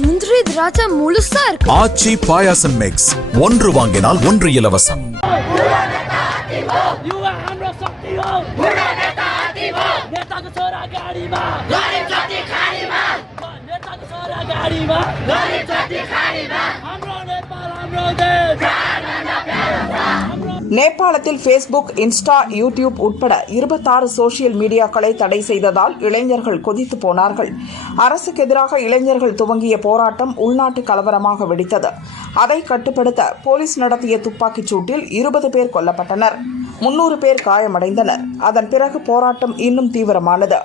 முந்திரி திராட்சை முழுசா இருக்கு. ஆச்சி பாயாசம் மிக்ஸ், ஒன்று வாங்கினால் ஒன்று இலவசம். நேபாளத்தில் ஃபேஸ்புக், இன்ஸ்டா, யூடியூப் உட்பட 26 சோசியல் மீடியாக்களை தடை செய்ததால் இளைஞர்கள் கொதித்து போனார்கள். அரசுக்கு எதிராக இளைஞர்கள் துவங்கிய போராட்டம் உள்நாட்டு கலவரமாக வெடித்தது. அதை கட்டுப்படுத்த போலீஸ் நடத்திய துப்பாக்கிச் சூட்டில் 20 பேர் கொல்லப்பட்டனர், 300 பேர் காயமடைந்தனர். அதன் பிறகு போராட்டம் இன்னும் தீவிரமானது.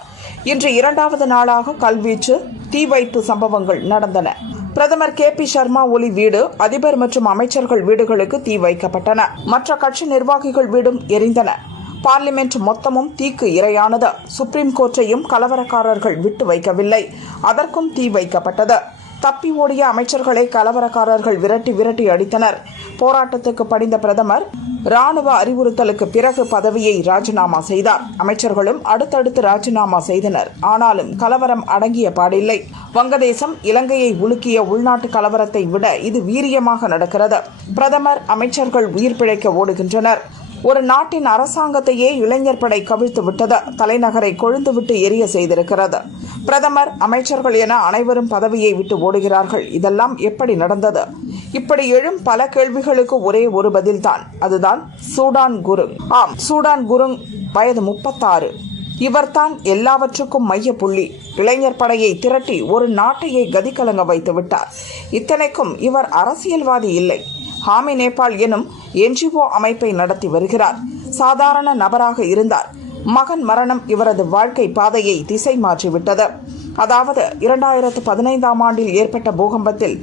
இன்று 2வது நாளாக கல்வீச்சு, தீ வைப்பு சம்பவங்கள் நடந்தன. பிரதமர் KP சர்மா ஒலி வீடு, அதிபர் மற்றும் அமைச்சர்கள் வீடுகளுக்கு தீ வைக்கப்பட்டன. மற்ற கட்சி நிர்வாகிகள் வீடும் எரிந்தன. பார்லிமெண்ட் மொத்தமும் தீக்கு இரையானது. சுப்ரீம் கோர்ட்டையும் கலவரக்காரர்கள் விட்டு வைக்கவில்லை, அதற்கும் தீ வைக்கப்பட்டது. தப்பி ஓடிய அமைச்சர்களை கலவரக்காரர்கள் விரட்டி அடித்தனர். போராட்டத்துக்கு படிந்த பிரதமர் ராணுவ அறிவுறுத்தலுக்கு பிறகு பதவியை ராஜினாமா செய்தார். அமைச்சர்களும் அடுத்தடுத்து ராஜினாமா செய்தனர். ஆனாலும் கலவரம் அடங்கிய பாடில்லை. வங்கதேசம், இலங்கையை உலுக்கிய உள்நாட்டு கலவரத்தை விட இது வீரியமாக நடக்கிறது. பிரதமர், அமைச்சர்கள் உயிர் பிழைக்க ஓடுகின்றனர். ஒரு நாட்டின் அரசாங்கத்தையே இளைஞர் படை கவிழ்த்து விட்டது. தலைநகரை கொழுந்துவிட்டு எரிய செய்திருக்கிறது. பிரதமர், அமைச்சர்கள் என அனைவரும் பதவியை விட்டு ஓடுகிறார்கள். இதெல்லாம் எப்படி நடந்தது? இப்படி எழும் பல கேள்விகளுக்கு ஒரே ஒரு பதில்தான். அதுதான் சூடான் குருங். ஆம், சூடான் குருங் வயது 36. இவர்தான் எல்லாவற்றுக்கும் மைய புள்ளி. இளைஞர் படையை திரட்டி ஒரு நாட்டையே கதிகலங்க வைத்து விட்டார். இத்தனைக்கும் இவர் அரசியல்வாதி இல்லை. ஹாமி நேபாள் எனும் NGO அமைப்பை நடத்தி வருகிறார். சாதாரண நபராக இருந்தார். மகன் மரணம் இவரது வாழ்க்கை பாதையை திசை மாற்றிவிட்டது. அதாவது 2015ஆம் ஆண்டில் ஏற்பட்ட பூகம்பத்தில்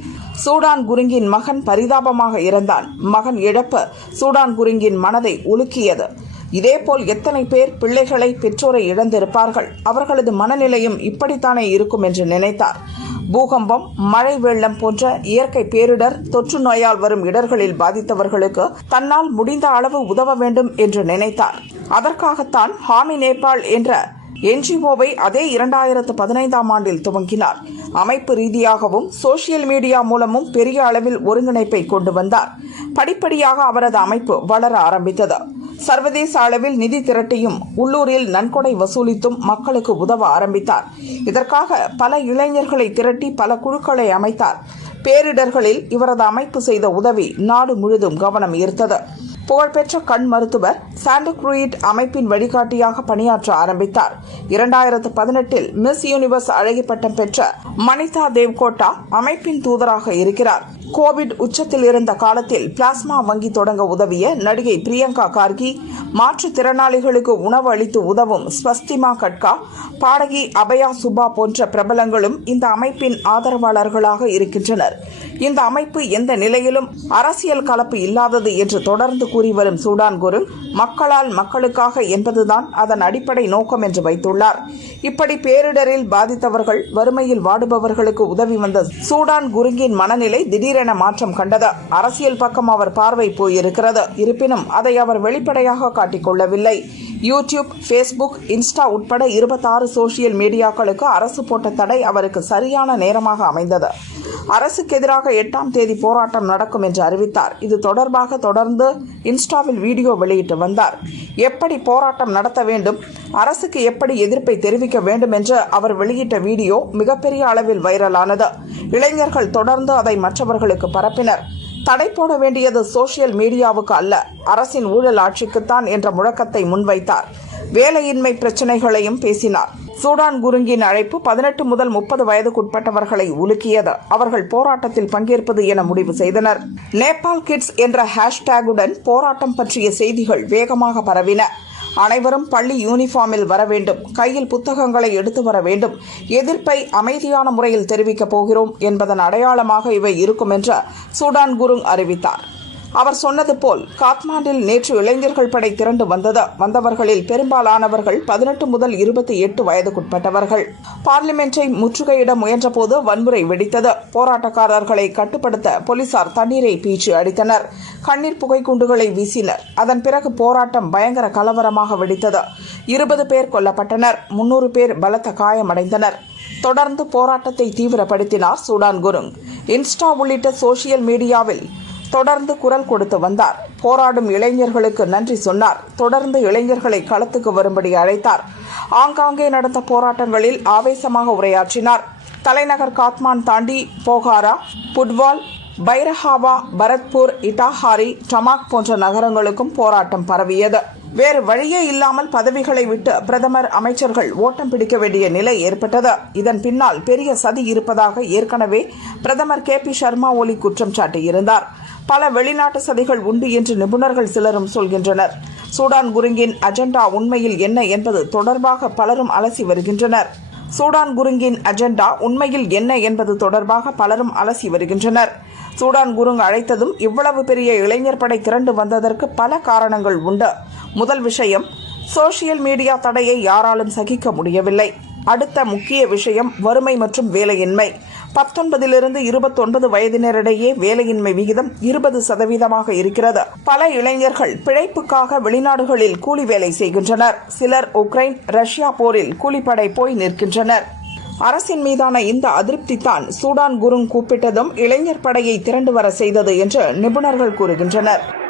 சூடான் குருங்கின் மகன் பரிதாபமாக இறந்தான். மகன் இழப்பு சூடான் குருங்கின் மனதை உலுக்கியது. இதேபோல் எத்தனை பேர் பிள்ளைகளை, பெற்றோரை இழந்திருப்பார்கள். அவர்களது மனநிலையும் இப்படித்தானே இருக்கும் என்று நினைத்தார். பூகம்பம், மழை வெள்ளம் போன்ற இயற்கை பேரிடர், தொற்று நோயால் வரும் இடர்களில் பாதித்தவர்களுக்கு தன்னால் முடிந்த அளவு உதவ வேண்டும் என்று நினைத்தார். அதற்காகத்தான் ஹாமி நேபாள் என்ற NGO-வை அதே 2015ஆம் ஆண்டில் துவங்கினார். அமைப்பு ரீதியாகவும் சோசியல் மீடியா மூலமும் பெரிய அளவில் ஒருங்கிணைப்பை கொண்டு வந்தார். படிப்படியாக அவரது அமைப்பு வளர ஆரம்பித்தது. சர்வதேச அளவில் நிதி திரட்டியும் உள்ளூரில் நன்கொடை வசூலித்தும் மக்களுக்கு உதவ ஆரம்பித்தார். இதற்காக பல இளைஞர்களை திரட்டி பல குழுக்களை அமைத்தார். பேரிடர்களில் இவரது அமைப்பு செய்த உதவி நாடு முழுதும் கவனம் ஈர்த்தது. புகழ்பெற்ற கண் மருத்துவர் சாண்டக்ரூயிட் அமைப்பின் வழிகாட்டியாக பணியாற்ற ஆரம்பித்தார். 2018இல் மிஸ் யூனிவர்ஸ் அழகி பட்டம் பெற்ற மனிதா தேவ்கோட்டா அமைப்பின் தூதராக இருக்கிறார். கோவிட் உச்சத்தில் இருந்த காலத்தில் பிளாஸ்மா வங்கி தொடங்க உதவிய நடிகை பிரியங்கா கார்கி, மாற்றுத்திறனாளிகளுக்கு உணவு அளித்து உதவும் ஸ்வஸ்திமா கட்கா, பாடகி அபயா சுபா போன்ற பிரபலங்களும் இந்த அமைப்பின் ஆதரவாளர்களாக இருக்கின்றனர். இந்த அமைப்பு எந்த நிலையிலும் அரசியல் கலப்பு இல்லாதது என்று தொடர்ந்து கூறி வரும் சூடான் குருங் மக்களால் மக்களுக்காக என்பதுதான் அதன் அடிப்படை நோக்கம் என்று வைத்துள்ளார். இப்படி பேரிடரில் பாதித்தவர்கள், வறுமையில் வாடுபவர்களுக்கு உதவி வந்த சூடான் குருங்கின் மனநிலை திடீரென மாற்றம் கண்டது. அரசியல் பக்கம் அவர் பார்வை போயிருக்கிறது. இருப்பினும் அதை அவர் வெளிப்படையாக காட்டிக்கொள்ளவில்லை. யூடியூப், ஃபேஸ்புக், இன்ஸ்டா உட்பட 26 சோசியல் மீடியாக்களுக்கு அரசு போட்ட தடை அவருக்கு சரியான நேரமாக அமைந்தது. அரசுக்கு எதிராக 8ஆம் தேதி போராட்டம் நடக்கும் என்று அறிவித்தார். இது தொடர்பாக தொடர்ந்து இன்ஸ்டாவில் வீடியோ வெளியிட்டு வந்தார். எப்படி போராட்டம் நடத்த வேண்டும், அரசுக்கு எப்படி எதிர்ப்பை தெரிவிக்க வேண்டும் என்று அவர் வெளியிட்ட வீடியோ மிகப்பெரிய அளவில் வைரலானது. இளைஞர்கள் தொடர்ந்து அதை மற்றவர்களுக்கு பரப்பினர். தடை போட வேண்டியது சோசியல் மீடியாவுக்கு அல்ல, அரசின் ஊழல் ஆட்சிக்குத்தான் என்ற முழக்கத்தை முன்வைத்தார். வேலையின்மை பிரச்சினைகளையும் பேசினார். சூடான் குருங்கின் அழைப்பு 18 முதல் 30 வயதுக்குட்பட்டவர்களை உலுக்கியது. அவர்கள் போராட்டத்தில் பங்கேற்பது என முடிவு செய்தனர். நேபாள் கிட்ஸ் என்ற ஹேஷ்டேகுடன் போராட்டம் பற்றிய செய்திகள் வேகமாக பரவின. அனைவரும் பள்ளி யூனிஃபார்மில் வர வேண்டும், கையில் புத்தகங்களை எடுத்து வர வேண்டும், எதிர்ப்பை அமைதியான முறையில் தெரிவிக்கப் போகிறோம் என்பதன் அடையாளமாக இவை இருக்கும் என்று சூடான் குருங் அறிவித்தார். அவர் சொன்னது போல் காத்மாண்டில் நேற்று இளைஞர்கள் படை திரண்டு வந்தவர்களில் பெரும்பாலானவர்கள் 18 முதல் 28 வயதுக்குட்பட்டவர்கள். பார்லிமென்ட்டை முற்றுகையிட முயன்றபோது வன்முறை வெடித்தது. போராட்டக்காரர்களை கட்டுப்படுத்த போலீசார் தண்ணீரை பீச்சி அடித்தனர், கண்ணீர் புகை குண்டுகளை வீசினர். அதன் பிறகு போராட்டம் பயங்கர கலவரமாக வெடித்தது. 20 பேர் கொல்லப்பட்டனர், 300 பேர் பலத்த காயமடைந்தனர். தொடர்ந்து போராட்டத்தை தீவிரப்படுத்தினார் சூடான் குருங். இன்ஸ்டா உள்ளிட்ட சோசியல் மீடியாவில் தொடர்ந்து குரல் கொடுத்து வந்தார். போராடும் இளைஞர்களுக்கு நன்றி சொன்னார். தொடர்ந்து இளைஞர்களை களத்துக்கு வரும்படி அழைத்தார். ஆங்காங்கே நடந்த போராட்டங்களில் ஆவேசமாக உரையாற்றினார். தலைநகர் காத்மாண்ட் தாண்டி போகாரா, புட்வால், பைரஹாவா, பரத்பூர், இட்டாஹாரி, டமாக் போன்ற நகரங்களுக்கும் போராட்டம் பரவியது. வேறு வழியே இல்லாமல் பதவிகளை விட்டு பிரதமர், அமைச்சர்கள் ஓட்டம் பிடிக்க வேண்டிய நிலை ஏற்பட்டது. இதன் பின்னால் பெரிய சதி இருப்பதாக ஏற்கனவே பிரதமர் KP சர்மா ஒலி குற்றம் சாட்டியிருந்தார். பல வெளிநாட்டு சதிகள் உண்டு என்று நிபுணர்கள் சிலரும் சொல்கின்றனர். சூடான் குருங்கின் அஜெண்டா உண்மையில் என்ன என்பது தொடர்பாக பலரும் அலசி வருகின்றனர். சூடான் குருங்கின் அஜெண்டா உண்மையில் என்ன என்பது தொடர்பாக பலரும் அலசி வருகின்றனர். சூடான் குருங் அழைத்ததும் இவ்வளவு பெரிய இளைஞர் படை திரண்டு வந்ததற்கு பல காரணங்கள் உண்டு. முதல் விஷயம், சோசியல் மீடியா தடையை யாராலும் சகிக்க முடியவில்லை. அடுத்த முக்கிய விஷயம் வறுமை மற்றும் வேலையின்மை. 19 - 29 வயதினரிடையே வேலையின்மை விகிதம் 20% இருக்கிறது. பல இளைஞர்கள் பிழைப்புக்காக வெளிநாடுகளில் கூலி வேலை செய்கின்றனர். சிலர் உக்ரைன், ரஷ்யா போரில் கூலிப்படை போய் நிற்கின்றனர். அரசின் மீதான இந்த அதிருப்தி தான் சூடான் குருங் கூப்பிட்டதும் இளைஞர் படையை திரண்டு வர செய்தது என்று நிபுணர்கள் கூறுகின்றனர்.